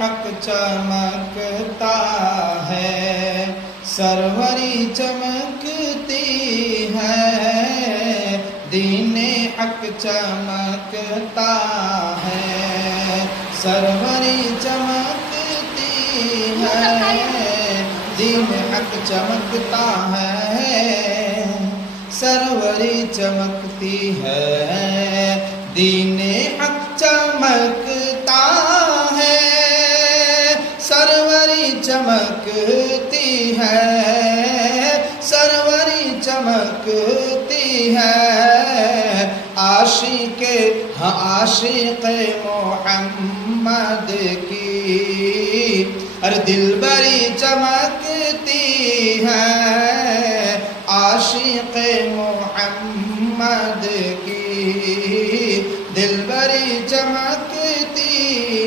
حق چمکتا ہے، سروری چمکتی ہے، دین حق چمکتا ہے، سروری چمکتی ہے، دین حق چمکتا ہے، سروری چمکتی ہے، دین حق چمکتا ہے، سروری چمکتی ہے، سروری چمکتی ہے، عاشق محمد کی ہر دل بری چمکتی ہے،